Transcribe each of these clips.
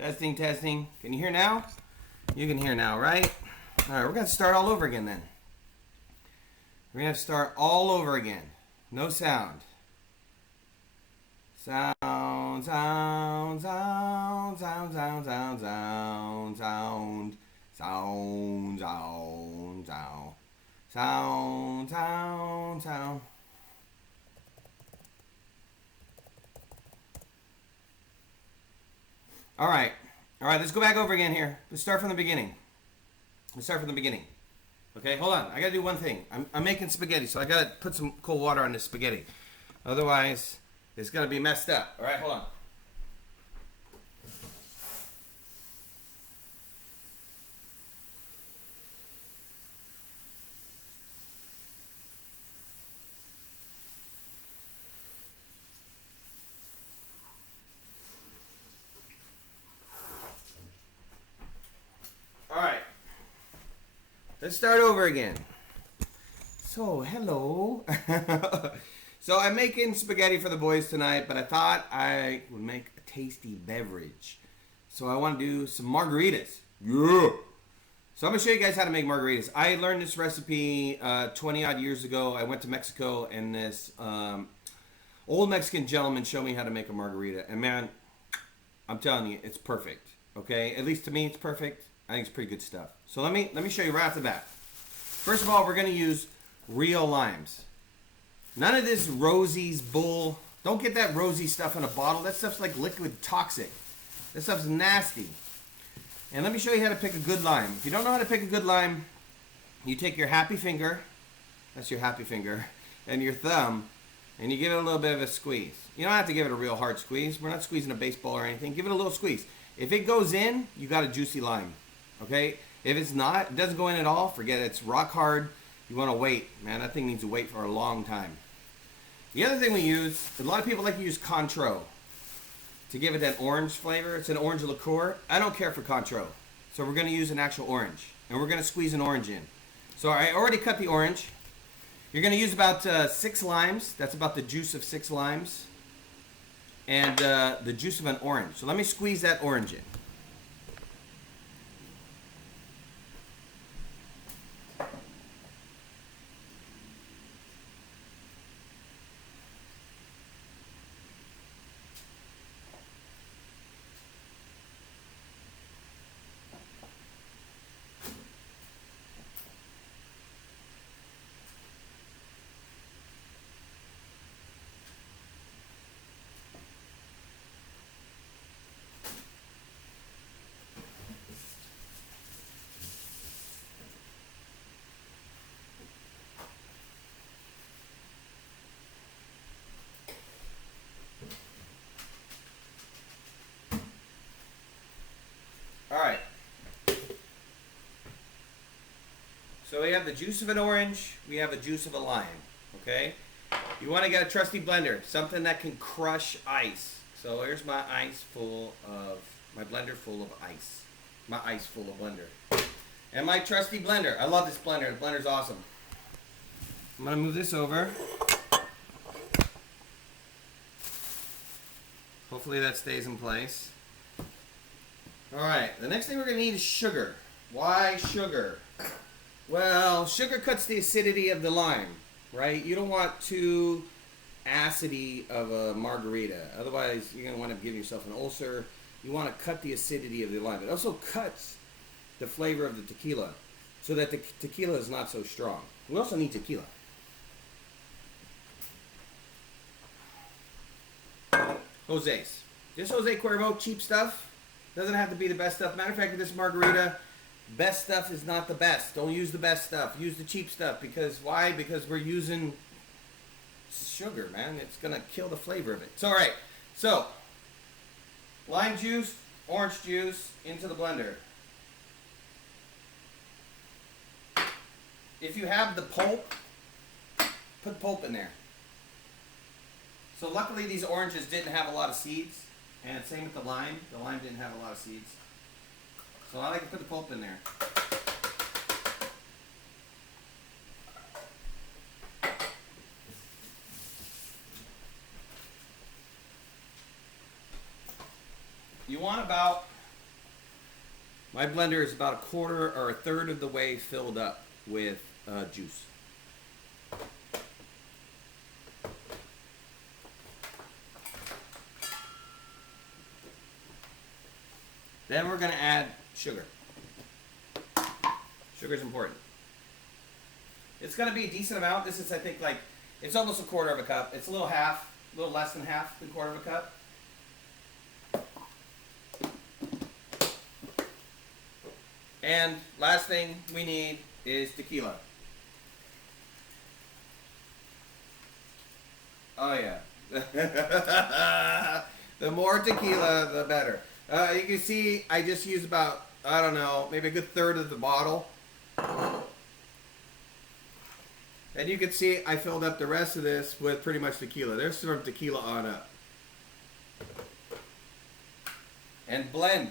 Testing, testing. Can you hear now? You can hear now, right? All right, we're going to start all over again then. We're going to start all over again. No sound. Sound, sound, sound, sound, sound, sound, sound, sound, sound, sound, sound, sound, sound, sound. All right, let's go back over again here. Let's start from the beginning. Okay, hold on. I got to do one thing. I'm making spaghetti, so I got to put some cold water on this spaghetti. Otherwise, it's going to be messed up. All right, hold on. Let's start over again. So, hello. So, I'm making spaghetti for the boys tonight, but I thought I would make a tasty beverage. So, I want to do some margaritas. Yeah. So, I'm going to show you guys how to make margaritas. I learned this recipe 20 odd years ago. I went to Mexico, and this old Mexican gentleman showed me how to make a margarita. And man, I'm telling you, it's perfect. Okay? At least to me, it's perfect. I think it's pretty good stuff. So let me show you right off the bat. First of all, we're going to use real limes. None of this Rosie's bull. Don't get that Rosie stuff in a bottle. That stuff's like liquid toxic. That stuff's nasty. And let me show you how to pick a good lime. If you don't know how to pick a good lime, you take your happy finger, that's your happy finger, and your thumb, and you give it a little bit of a squeeze. You don't have to give it a real hard squeeze. We're not squeezing a baseball or anything. Give it a little squeeze. If it goes in, you got a juicy lime. Okay? If it's not, it doesn't go in at all, forget it. It's rock hard. You want to wait. Man, that thing needs to wait for a long time. The other thing we use, a lot of people like to use Cointreau to give it that orange flavor. It's an orange liqueur. I don't care for Cointreau. So we're going to use an actual orange. And we're going to squeeze an orange in. So I already cut the orange. You're going to use about 6 limes. That's about the juice of 6 limes. And the juice of an orange. So let me squeeze that orange in. Alright. So we have the juice of an orange, we have the juice of a lime, okay? You want to get a trusty blender, something that can crush ice. So here's my blender full of ice. My ice full of blender. And my trusty blender. I love this blender. The blender's awesome. I'm going to move this over. Hopefully that stays in place. Alright, the next thing we're going to need is sugar. Why sugar? Well, sugar cuts the acidity of the lime, right? You don't want too acidy of a margarita. Otherwise, you're going to wind up giving yourself an ulcer. You want to cut the acidity of the lime. It also cuts the flavor of the tequila so that the tequila is not so strong. We also need tequila. Jose's. Just Jose Cuervo, cheap stuff. Doesn't have to be the best stuff. Matter of fact, with this margarita, best stuff is not the best. Don't use the best stuff. Use the cheap stuff. Because why? Because we're using sugar, man. It's going to kill the flavor of it. So, all right. So, lime juice, orange juice into the blender. If you have the pulp, put pulp in there. So luckily these oranges didn't have a lot of seeds. And same with the lime. The lime didn't have a lot of seeds. So I like to put the pulp in there. You want about My blender is about a quarter or a third of the way filled up with juice. Then we're going to add sugar. Sugar's important. It's going to be a decent amount. This is, I think, like, it's almost a quarter of a cup. It's a little less than half the quarter of a cup. And last thing we need is tequila. Oh yeah. The more tequila, the better. You can see I just used about, I don't know, maybe a good third of the bottle. And you can see I filled up the rest of this with pretty much tequila. There's some tequila on up. And blend.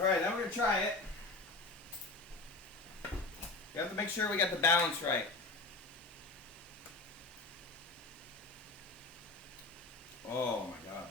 Alright, now we're going to try it. You have to make sure we got the balance right. Oh my god.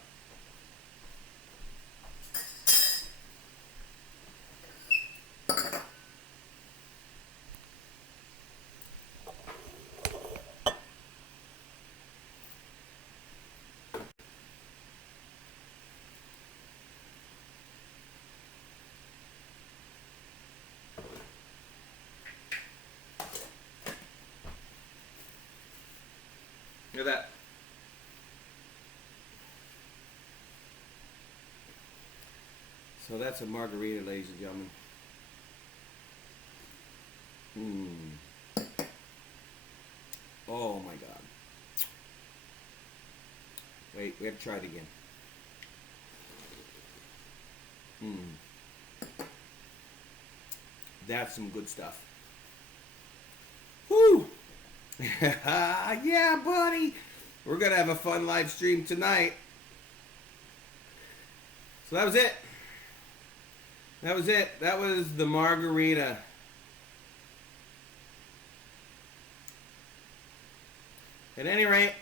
Look at that. So that's a margarita, ladies and gentlemen. Oh my god. Wait, we have to try it again. That's some good stuff. Woo! Yeah, buddy! We're gonna have a fun live stream tonight. So that was it. That was it. That was the margarita. At any rate,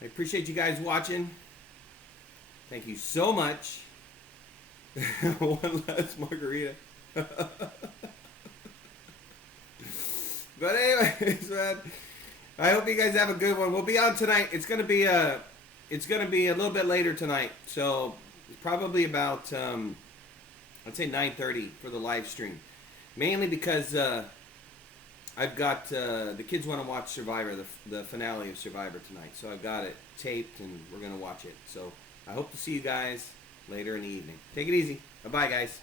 I appreciate you guys watching. Thank you so much. One last margarita. But anyways, man, I hope you guys have a good one. We'll be on tonight. It's gonna be a little bit later tonight. So it's probably about I'd say 9:30 for the live stream. Mainly because I've got the kids want to watch Survivor, the finale of Survivor tonight. So I've got it taped and we're gonna watch it. So I hope to see you guys later in the evening. Take it easy. Bye bye, guys.